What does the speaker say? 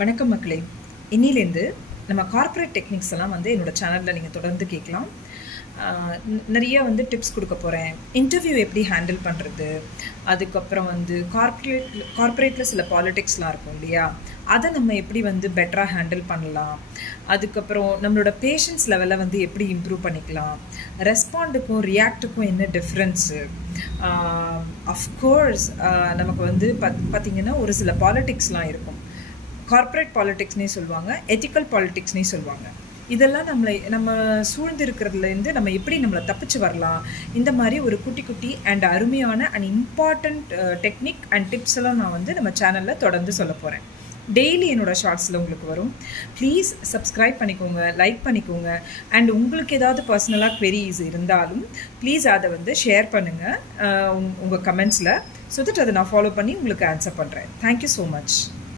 வணக்கம் மக்களே. இன்னிலேருந்து நம்ம கார்ப்பரேட் டெக்னிக்ஸ் எல்லாம் என்னோட சேனலில் நீங்கள் தொடர்ந்து கேட்கலாம். நிறைய டிப்ஸ் கொடுக்க போகிறேன். இன்டர்வியூ எப்படி ஹேண்டில் பண்ணுறது, அதுக்கப்புறம் கார்ப்பரேட்டில் சில பாலிடிக்ஸ்லாம் இருக்கும் இல்லையா, அதை நம்ம எப்படி பெட்டராக ஹேண்டில் பண்ணலாம், அதுக்கப்புறம் நம்மளோட பேஷன்ஸ் லெவலை எப்படி இம்ப்ரூவ் பண்ணிக்கலாம், ரெஸ்பாண்டுக்கும் ரியாக்டுக்கும் என்ன டிஃப்ரென்ஸு, அஃப்கோர்ஸ் நமக்கு பார்த்திங்கன்னா ஒரு சில பாலிடிக்ஸ்லாம் இருக்கும். கார்ப்பரேட் பாலிடிக்ஸ்னே சொல்லுவாங்க, எத்திக்கல் பாலிடிக்ஸ்னே சொல்லுவாங்க. இதெல்லாம் நம்ம சூழ்ந்து இருக்கிறதுலேருந்து நம்ம எப்படி நம்மளை தப்பிச்சு வரலாம், இந்த மாதிரி ஒரு குட்டி அண்ட் அருமையான and important technique and tips எல்லாம் நான் நம்ம சேனலில் தொடர்ந்து சொல்ல போகிறேன். டெய்லி என்னோடய ஷார்ட்ஸில் உங்களுக்கு வரும். ப்ளீஸ் சப்ஸ்கிரைப் பண்ணிக்கோங்க, லைக் பண்ணிக்கோங்க. அண்ட் உங்களுக்கு ஏதாவது பர்சனலாக queries இருந்தாலும் ப்ளீஸ் அதை ஷேர் பண்ணுங்கள் உங்கள் கமெண்ட்ஸில். ஸோ தட் அதை நான் ஃபாலோ பண்ணி உங்களுக்கு ஆன்சர் பண்ணுறேன். Thank you so much.